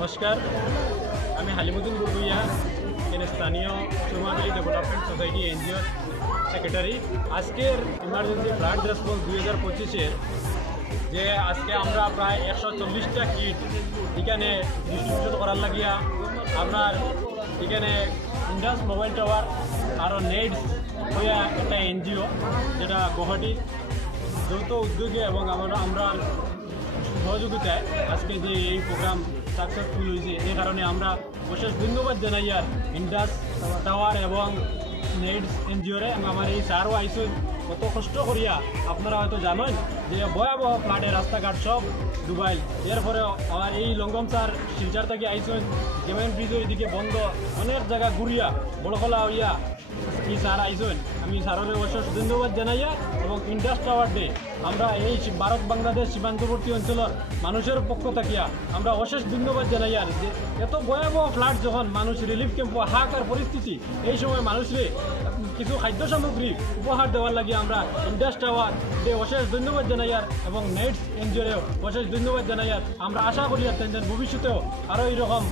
নমস্কার, আমি হালিমুদ্দিন বুরগুইয়া, স্থানীয় চৌমাবিলি ডেভেলপমেন্ট সোসাইটি এনজিওর সেক্রেটারি। আজকের ইমার্জেন্সি ফ্লাড রেসপন্স 2025-এর যে আজকে আমরা প্রায় 140টা কিট এখানে ডিস্ট্রিবিউশন করার লাগিয়া আপনার এখানে ইন্ডাস মোবাইল টাওয়ার আরও নেটস হইয়া একটা এনজিও যেটা গুয়াহাটির যৌথ উদ্যোগে এবং আমরা সহযোগিতায় আজকে যে এই প্রোগ্রাম সাকসেসফুল হয়েছে, এই কারণে আমরা বিশেষ ধন্যবাদ জানাই আর ইন্ডাস টাওয়ার এবং নেটস এনজিওরে। আমার এই স্যারও আইসুন কত কষ্ট করিয়া, আপনারা হয়তো জানেন যে ভয়াবহ ফ্লাডে রাস্তাঘাট সব ডুবাইল। এরপরে আমার এই লঙ্গম স্যার শিলচার থেকে আইসুন, গেমেন ব্রিজের এদিকে বন্ধ, অনেক জায়গা ঘুরিয়া বড়খোলা হইয়া এই স্যার আইসুন। আমি স্যারের অবশ্যই ধন্যবাদ জানাইয়া এবং ইন্ডাস টাওয়ার ডে আমরা এই ভারত বাংলাদেশ সীমান্তবর্তী অঞ্চলের মানুষের পক্ষ থাকিয়া আমরা অশেষ ধন্যবাদ জানাই। আর যে এত ভয়াবহ ফ্লাড যখন মানুষ রিলিফ ক্যাম্প হাহাকার পরিস্থিতি, এই সময় মানুষরে কিছু খাদ্য সামগ্রী উপহার দেওয়ার লাগে আমরা ইন্ডাস টাওয়ার ডে অশেষ ধন্যবাদ জানাই আর এবং নেটস এনজিওরেও অশেষ ধন্যবাদ জানাই। আর আমরা আশা করি আর ভবিষ্যতেও আরও এইরকম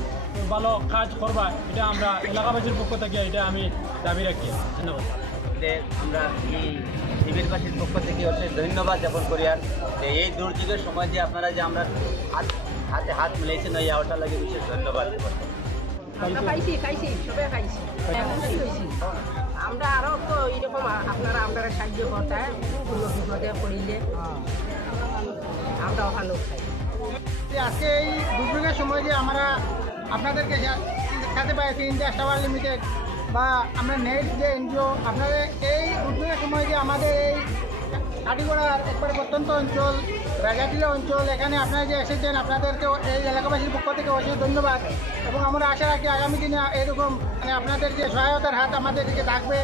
ভালো কাজ করবা, এটা আমরা এলাকাবাসীর পক্ষ থেকে এটা আমি দাবি রাখি। ধন্যবাদ। আমরা এই শিবিরবাসীর পক্ষ থেকে অশেষ ধন্যবাদ জ্ঞাপন করি। আর এই দুর্যোগের সময় যে আপনারা যে আমরা হাতে হাত মিলাইছেন, এই ওটার লাগে বিশেষ ধন্যবাদ। আমরা আরো তো এইরকম আপনারা সাহায্য করতে কোনো বিপদে পড়িলে আমরা ওখানে খাই। আজকে এই দুর্যোগের সময় যে আমরা আপনাদেরকে সাথে পাইছি ইন্ডাস টাওয়ার লিমিটেড বা আমরা নেট যে এনজিও, আপনাদের এই দুর্যোগের সময় যে আমাদের এই কাটিগড়ার একবারে প্রত্যন্ত অঞ্চল, রাজাটিলা অঞ্চল, এখানে আপনারা যে এসেছেন আপনাদেরকেও এই এলাকাবাসীর পক্ষ থেকে অশেষ ধন্যবাদ। এবং আমরা আশা রাখি আগামী দিনে এরকম আপনাদের যে সহায়তার হাত আমাদের দিকে থাকবে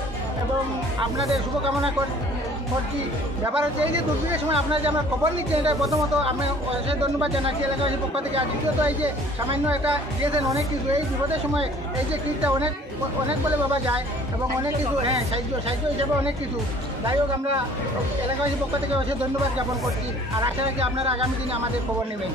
এবং আপনাদের শুভকামনা করছি। ব্যাপার হচ্ছে এই যে দুর্যোগের সময় আপনারা যে আমরা খবর নিচ্ছেন, এটা প্রথমত আমি অশেষ ধন্যবাদ জানাচ্ছি এলাকাবাসীর পক্ষ থেকে। আর দ্বিতীয়ত এই যে সামান্য একটা দিয়েছেন অনেক কিছু, এই বিপদের সময় এই যে কিটটা অনেক বলে ভাবা যায় এবং অনেক কিছু সাহায্য হিসেবে অনেক কিছু। যাই হোক, আমরা এলাকাবাসীর পক্ষ থেকে অশেষ ধন্যবাদ জ্ঞাপন করছি আর আশা রাখি আপনারা আগামী দিনে আমাদের খবর নেবেন।